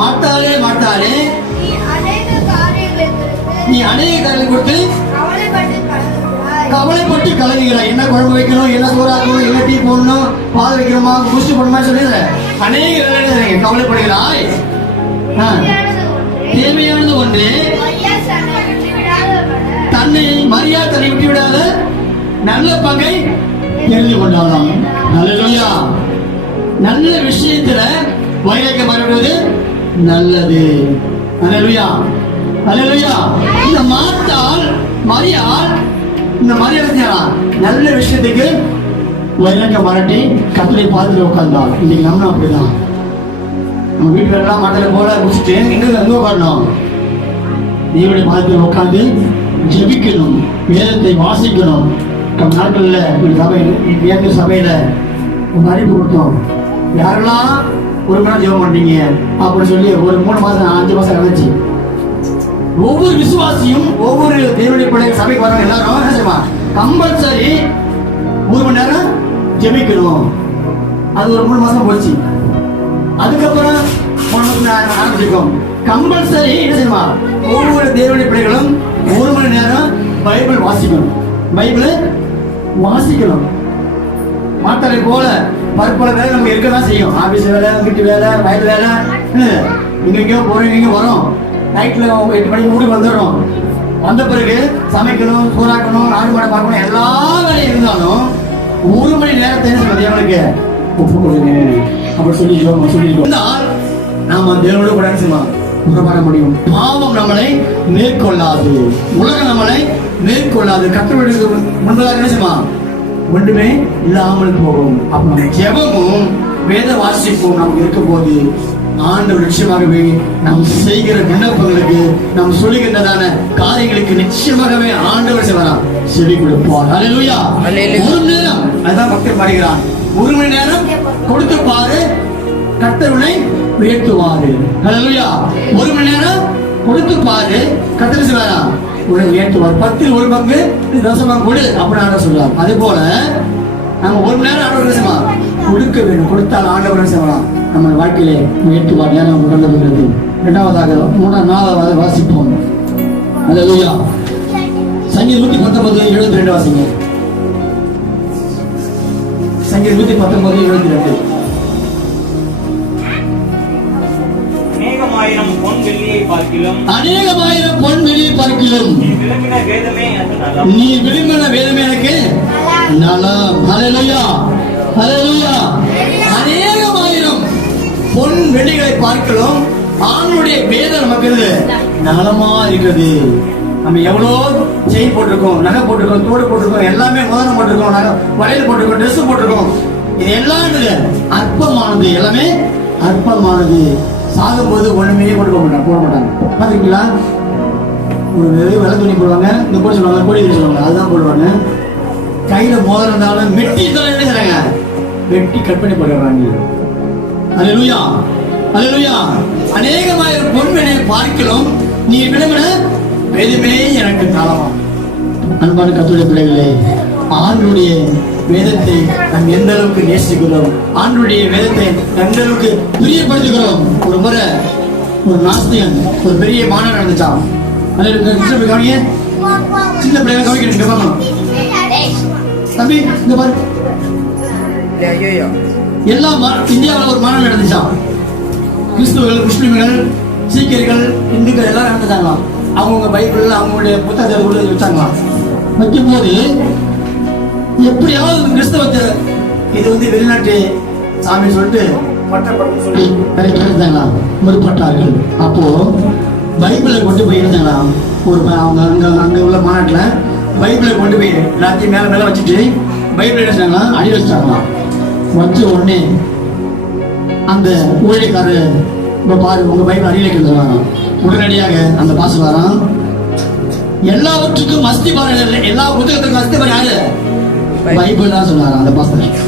மாட்டாளே மாட்டாளே, நீ அநேக காரியங்கள் கொடுத்து கவலைப்பட்டு கலங்குகிறாய். என்ன குழம்பு வைக்கணும், என்ன சோறாக்கணும், என்ன டீ போடணும், பால் வைக்கணுமா, குஸ்தி போடணுமா சொல்லி அநேக வேலை கவலைப்படுகிறாய். தேவையானது ஒன்று, தன்னை மரியாதை தன்னை விட்டு விடாத நல்ல பங்கை தெரிந்து கொண்டாலாம். ஹல்லேலூயா. நல்ல விஷயத்துல வைராக்கியம் வருவது நல்லது. ஹல்லேலூயா ஹல்லேலூயா. இந்த மார்த்தாள் மரியாள், இந்த மரியாள் நல்ல விஷயத்துக்கு வைராக்கியம் மரட்டி கத்தரை பார்த்துட்டு உட்கார்ந்தாள். இன்னைக்கு நம்ம அப்படிதான். நம்ம வீட்டுல எல்லாம் மாட்டல போல முடிச்சுட்டு எங்க உட்காரணும்? தேவனுடைய பாதத்தில் உட்கார்ந்து ஜெபிக்கணும், வேதத்தை வாசிக்கணும். நாட்கள்ல சபையில ஒரு அறிவு கொடுத்தோம். யாரெல்லாம் ஒரு மணி ஜெபம் பண்ணீங்க அப்படின்னு சொல்லி ஒரு 3 மாசம் 5 மாசம் கழிச்சு ஒவ்வொரு விசுவாசியும் ஒவ்வொரு தேவனுடைய பிள்ளை சபைக்கு வரவங்க எல்லாரும் என்ன செய்வாங்க? கம்பல்சரி 1 மணி நேரம் ஜெபிக்கணும். அது ஒரு 3 மாசம் போச்சு. அதுக்கப்புறம் 3 மாசம் ஆரம்பிச்சிருக்கோம். கம்பல்சரி என்ன செய்யுமா? ஒவ்வொரு தேவனுடைய பிள்ளைகளும் 1 மணி நேரம் பைபிள் வாசிக்கணும். பைபிள் வாசிக்கணும். மாட்டாளை போல பற்பல வேலை நமக்கு இருக்கதான் செய்யும். ஆபீஸ் வேலை, வீட்டு வேலை, வயல் வேலை, இங்கெங்கயோ போறோம், இங்க வரோம். நைட்ல 8 மணிக்கு வீட்டுக்கு வந்துடுறோம். வந்த பிறகு சமைக்கணும், சோறாக்கணும், நாடு மாடை பார்க்கணும், எல்லா வேலையும் இருந்தாலும் 1 மணி நேரத்தை என்ன சொல்றது அவனுக்கு ஒப்பு கொடுங்க அப்படி சொல்லிருக்கோம். நாம தேவனோடு கூட என்ன செய்யலாம்? உறவாட முடியும். பாவம் நம்மளை மேற்கொள்ளாது, உலகம் நம்மளை மேற்கொள்ளாது. கர்த்தருடைய முன்பதாக என்ன செய்யலாம்? ஒன்றுமே இல்லாமல் போகும். அப்ப நம்ம ஜெபமும் வேத வாசிப்பும் நமக்கு இருக்கும் போது ஆண்டவர் நிச்சயமாகவே நாம் செய்கிற விண்ணப்பங்களுக்கு, நாம் சொல்லுகின்றதான காரியங்களுக்கு நிச்சயமாகவே ஆண்டவர் செய்வாராம், செவி கொடுப்பார். ஹல்லேலூயா. 1 நேரம் அதான் பக்தர் பாடுகிறான். 1 மணி நேரம் கொடுத்து பாரு, கர்த்தர் உன்னை உயர்த்துவாரு. ஹல்லேலூயா. 1 மணி நேரம் கொடுத்து பாரு, கர்த்தர் செய்வாராம், உன்னை உயர்த்துவார். 10ல் 1 பங்கு தசமா கொடு அப்படின்னு ஆண்டவர் சொல்றார். அதே போல நம்ம 1 மணி நேரம் ஆண்டவர் செய்வா கொடுக்க வேண்டும். கொடுத்தால் ஆண்டவர் செய்யலாம், நம்ம வாழ்க்கையிலே உயர்த்துவார். நேரம் உணர்ந்துகிறது. 2வது 4வது வாசிப்போம். ஹல்லேலூயா. சங்கீதம் 119:72 வாசிங்க. சங்கீதம் 119:72. அநேகமாயிரம் பொன் வெள்ளியை பார்க்கிலும் நீ விரும்பின வேதமே எனக்கு நலம். ஹல்லேலூயா ஹல்லேலூயா. அநேகமாயிரம் பொன் வெள்ளிகளை பார்க்கலாம் ஆணுடைய வேதம் நமக்கு நலமா இருக்கிறது. நம்ம எவ்வளோ செயின் போட்டிருக்கோம், நகை போட்டிருக்கோம், தோடு போட்டிருக்கோம், எல்லாமே மோதிரம் போட்டிருக்கோம், நகை வளையல் போட்டிருக்கோம், ட்ரெஸ் போட்டிருக்கோம். இது எல்லாம் அற்பமானது, எல்லாமே அற்பமானது. சாகும்போது ஒண்ணுமே கொண்டு போட மாட்டாங்க. பாத்தீங்களா? ஒரு வெள்ளை துணி போடுவாங்க, இந்த போட சொல்லுவாங்க, கோடி சொல்லுவாங்க, அதுதான் போடுவாங்க. கையில மோதிரம் இருந்தாலும் வெட்டி என்ன செய்றாங்க? வெட்டி கட் பண்ணி போடுறாங்க. ஹல்லேலூயா. அல்லேலூயா. அநேகமாயிரம் பொன்மனை பார்க்கிறோம், நீ விளம்பின வேதமே எனக்கு நலமாம். அன்பான கர்த்தருடைய பிள்ளைகளே, ஆண்டவருடைய வேதத்தை நாம் எந்த அளவுக்கு நேசிக்கிறோம், ஆண்டவருடைய வேதத்தை எந்த அளவுக்கு பிரியப்படுத்துகிறோம். ஒரு முறை ஒரு நாஸ்திகன் ஒரு பெரிய மாநாடு நடந்துச்சான். கவனிங்க, சின்ன பிள்ளைங்க கவனிக்கணும். தம்பி இந்த பாரு, எல்லா இந்தியாவில் ஒரு மாநாடு நடந்துச்சான். கிறிஸ்துவர்கள், முஸ்லிம்கள், சீக்கியர்கள், இந்துக்கள் எல்லாம் நடந்துட்டாங்களாம். அவங்கவுங்க பைபிள் அவங்களுடைய புத்தகத்தை உள்ள வச்சாங்களாம். வைக்கும் போது எப்படியாவது கிறிஸ்தவத்தை இது வெளிநாட்டு சாமி சொல்லிட்டு பட்டப்படம் சொல்லி இருந்தாங்களா முற்பட்டார்கள். அப்போ பைபிளை கொண்டு போய் இருந்தாங்களா ஒரு அவங்க அங்க உள்ள மாநாட்டுல பைபிளை கொண்டு போய் எல்லாத்தையும் மேல மேல வச்சுட்டு பைபிள் எடுத்தாங்களா அடி வச்சாங்களாம். வச்ச உடனே அந்த ஊழியக்காரர் இப்ப பாரு உங்க பைபிள் அடியில் இருக்கிறாங்க. உடனடியாக அந்த பாசம் வரான், எல்லாவற்றுக்கும் அஸ்திபாரம், எல்லா புத்தகத்துக்கும் அஸ்திபாரம் யாரு? பைபிள் தான் சொன்னாரா அந்த பாஸ்டர்.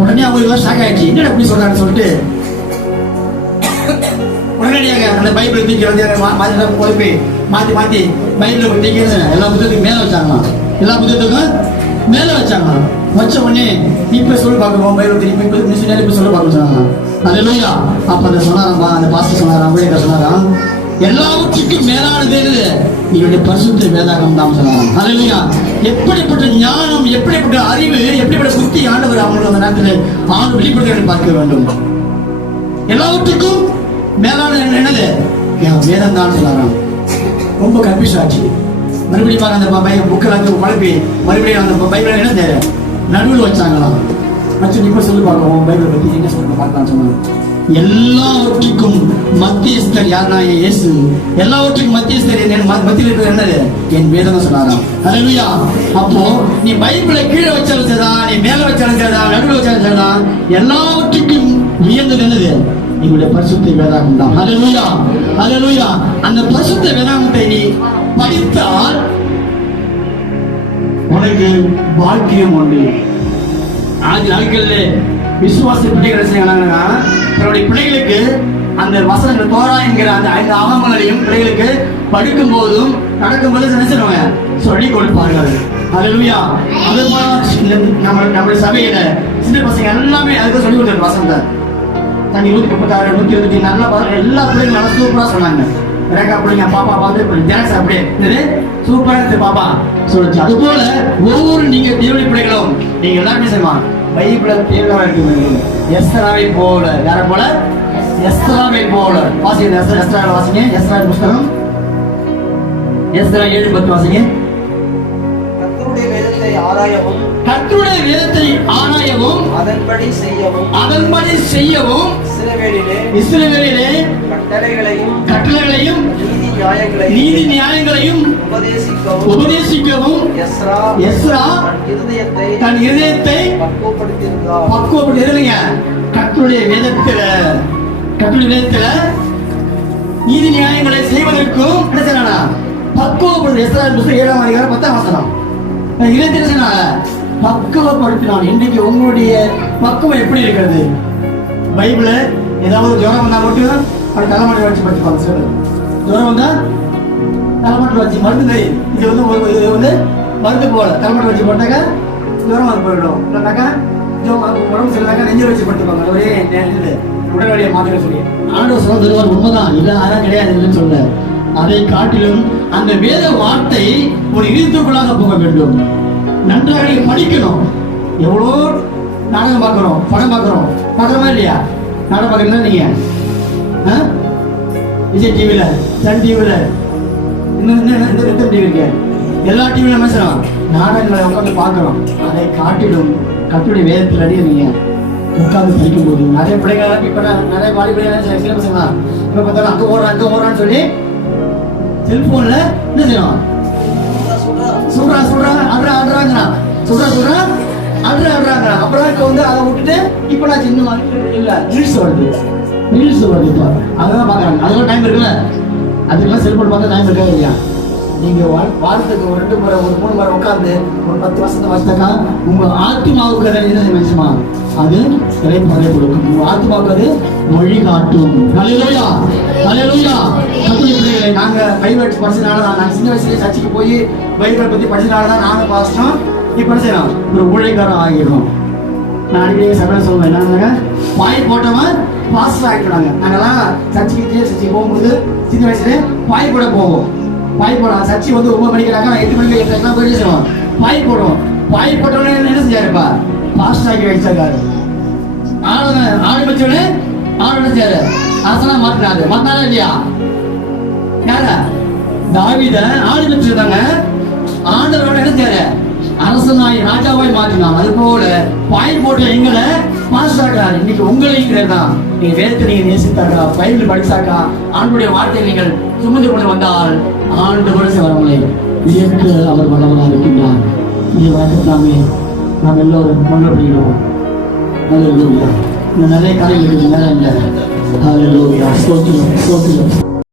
உடனே அவங்களுக்கு ஷாக் ஆயிடுச்சு, என்ன எப்படி சொல்றாருன்னு சொல்லிட்டு உடனடியாக அந்த பைபிள் தூக்கி போய் மாத்தி மாத்தி பைபிள் தூக்கி எல்லா புத்தகத்துக்கும் மேல வச்சாங்களாம். எல்லா புத்தகத்துக்கும் மேல வச்சாங்களாம். வச்ச உடனே இப்ப சொல்லி பார்க்கணும் பைபிள் திருப்பி இப்ப சொல்லி பார்க்க சொன்னாங்க. அல்லேலூயா. அப்ப அந்த சொன்னாராம், அந்த பாஸ்டர் சொன்னாராம், ஊழியக்காரர் சொன்னாராம், எல்லாவற்றுக்கும் மேலானது இவருடைய பரிசுத்த வேதாகம் தான் சொன்னாராம். அல்லேலூயா. எப்படிப்பட்ட ஞானம், எப்படிப்பட்ட அறிவு, எப்படிப்பட்ட புத்தி ஆண்டவர் அவங்களுக்கு அந்த நேரத்தில் ஆண்டு வெளிப்படுத்த பார்க்க வேண்டும். எல்லாவற்றுக்கும் மேலான என்னது வேதம் தான் சொன்னாராம். ரொம்ப கன்ஃபியூஸ் ஆச்சு. மறுபடியும் அந்த புக்கெல்லாம் குழப்பி மறுபடியும் அந்த பைபிள் என்ன நடுவில் வச்சாங்களாம். வச்சு இப்ப சொல்லி பார்க்கணும் பைபிளை பத்தி என்ன சொல்ல பார்க்கலாம் சொன்னாங்க. எல்லாவற்றுக்கும் மத்தியஸ்தர் யாருன்னா இயேசு. எல்லாவற்றுக்கும் மத்தியஸ்தர் மத்தியில் இருக்கிறது என்னது? என் வேதம் சொன்னாராம். அல்லேலூயா. அப்போ நீ பைபிளை கீழே வச்சாலும் சரிதா, நீ மேல வச்சாலும் சரிதா, நடுவில் வச்சாலும் சரிதா, எல்லாவற்றுக்கும் உயர்ந்தது என்னது? எங்களுடைய பரிசுத்த வேதாகம் தான். அல்லேலூயா. அல்லேலூயா. அந்த பரிசுத்த வேதாகத்தை நீ படித்தால் உனக்கு பாக்கியம் உண்டு. ஆதி நாட்களிலே விசுவாச பிள்ளைகள் செய்யறாங்கன்னா தன்னுடைய பிள்ளைகளுக்கு அந்த வசனங்கள் தோரா என்கிற அந்த 5 ஆகமங்களையும் பிள்ளைகளுக்கு படுக்கும் போதும் நடக்கும் போது என்ன செய்வாங்க சொல்லி கொடுப்பார்கள். அல்லேலூயா. அது நம்மளுடைய சபையில சின்ன பசங்க எல்லாமே அதுக்கு சொல்லி கொடுத்தாரு. வசனத்தை தண்ணி 136 120 நல்லா எல்லா பிள்ளைங்களும் நல்லா சூப்பரா சொன்னாங்க. ரேகா பிள்ளைங்க பாப்பா பார்த்து ஜெனஸ் அப்படியே சூப்பரா இருக்கு பாப்பா சொல்லிச்சு. அது போல ஒவ்வொரு நீங்க தேவடி பிள்ளைகளும் நீங்க எல்லாருமே செய்வாங்க பைபிள தேவையாக இருக்கு. எஸ்தராவை போல, யாரை போல? எஸ்தராவை போல. வாசிங்க எஸ்தரா வாசிங்க. எஸ்தரா புஸ்தகம் எஸ்தரா 7:10 வாசிங்க. கர்த்தருடைய வேதத்தை ஆராயவும், கர்த்தருடைய வேதத்தை ஆராயவும், அதன்படி செய்யவும் இஸ்ரவேலிலே கட்டளைகளையும் நீதி நியாயங்களையும் உபதேசிக்கவும் எஸ்ரா தன் இருதயத்தை பக்குவப்படுத்தி கர்த்தருடைய வேதத்துல நீதி நியாயங்களை செய்வதற்கும் என்ன செய்யறானா பக்குவப்படுத்தி. எஸ்ரா புத்தகம் 7ஆம் அதிகாரம் 10ஆம் வசனம். பக்குவப்படுத்தினான். இன்றைக்கு உங்களுடைய பக்குவம் எப்படி இருக்கிறது? பைபிள ஏதாவது ஜுரம் வந்தா மட்டும் அது தலைமாட்டி வச்சு படிச்சுப்பாங்க. சார் ஜுரம் வந்தா தலைமாட்டி வச்சு மருந்து இது மருந்து போல தலைமாட்டி வச்சு போட்டாக்க ஜுரம் வந்து போயிடும். இல்லைனாக்கா உடம்பு சரியில்லைனாக்கா நெஞ்சு வச்சு படுத்துப்பாங்க. ஒரே உடல்நிலையை மாத்திர சொல்லி ஆண்டவர் சொல்றது உண்மைதான். இல்லை அதான் கிடையாது சொல்ல. அதை காட்டிலும் அந்த வேத வார்த்தை ஒரு இறுதிக்குள்ளாக போக வேண்டும். நன்றாக நீங்க படிக்கணும். எவ்வளோ நாடகம் பார்க்கிறோம், படம் பார்க்கிறோமா இல்லையா? நாடகம் பார்க்கறீங்களா நீங்க? விஜய் டிவில, சன் டிவில, இன்னும் டிவி இருக்கு, எல்லா டிவில பேசுறோம். நாடகங்களை உட்காந்து பார்க்கிறோம். அதை காட்டிலும் கர்த்தருடைய வேதத்தில் அடிய நீங்க உட்கார்ந்து படிக்கும் போது நிறைய பிள்ளைகள் இப்ப நிறைய வாலிபடியான சில பசங்களா இப்ப பார்த்தாலும் அங்க ஓடுறான்னு சொல்லி செல்போன்ல என்ன செய்யணும்? சொல்றாங்க. அப்புறம் இப்ப அதை விட்டுட்டு இப்ப நான் சின்ன இல்ல ரீல்ஸ் வருது இப்ப அதான் பாக்குறாங்க. அதுக்கெல்லாம் டைம் இருக்குல்ல? அதுக்கெல்லாம் செல்போன் பார்த்தா டைம் இருக்கா இல்லையா? நீங்க வாரத்துக்கு ஒரு 2 முறை ஒரு 3 முறை உட்கார்ந்து ஒரு 10 வருஷத்தை வாசித்தாக்கா உங்க ஆத்மாவுக்கு அது என்ன நினைச்சுமா அது இறைப்பதை கொடுக்கும். உங்க ஆத்மாவுக்கு அது மொழி காட்டும். ஹல்லேலூயா ஹல்லேலூயா. கர்த்தருடைய பிள்ளைகளே, நாங்க பைபிள் படிச்சனால தான், நாங்க சின்ன வயசுலயே சர்ச்சுக்கு போய் பைபிள் பத்தி படிச்சனால தான் நானும் பாஸ்டரும் இப்ப என்ன செய்யணும், ஒரு ஊழியக்காரன் ஆகிடும். நான் அடிக்கடி சபையில சொல்லுவேன், என்னங்க பாய் போட்டவன் பாஸ்டர் ஆகிட்டாங்க. நாங்கெல்லாம் சர்ச்சுக்கு போகும்போது சின்ன வயசுல பாய் போட போவோம். பாய் போடலாம், சர்ச்சை வந்து 9 மணிக்கிறாங்க, 8 மணிக்கு 8 போய் செய்வோம், பாய் போடுவோம். பாய் போட்டவனே என்ன செஞ்சாருப்பா, பாஸ்டர் ஆகி வச்சிருக்காரு. ஆரம்பிச்சோடனே ஆள் என்ன செய்யாரு, அரசனா மாத்தினாரு. மாத்தினாரா இல்லையா? யார? தாவீத ஆரம்பிச்சிருந்தாங்க, ஆண்டவரோட என்ன செய்யாரு, அரசனாய் ராஜாவாய் மாற்றினான். அது போல பாய் போட்ட எங்களை பாஸ்டாக்காரு. இன்னைக்கு உங்களையும் தான், நீங்க வேதத்தை நீங்க நேசித்தாக்கா, பைபிள் படிச்சாக்கா, ஆண்டுடைய வார்த்தையை நீங்கள் சுமந்து கொண்டு வந்தால் ஆண்டு கூட வரவங்களை இயக்க அவர் வல்லவராக இருக்கின்றார். இந்த வார்த்தைக்காமே நாம் எல்லோரும் மன்றப்படுகிறோம். ஹல்லேலூயா. இந்த நிறைய காரியங்களுக்கு நேரம் இல்லை. ஹல்லேலூயா. ஸ்தோத்திரம் ஸ்தோத்திரம்.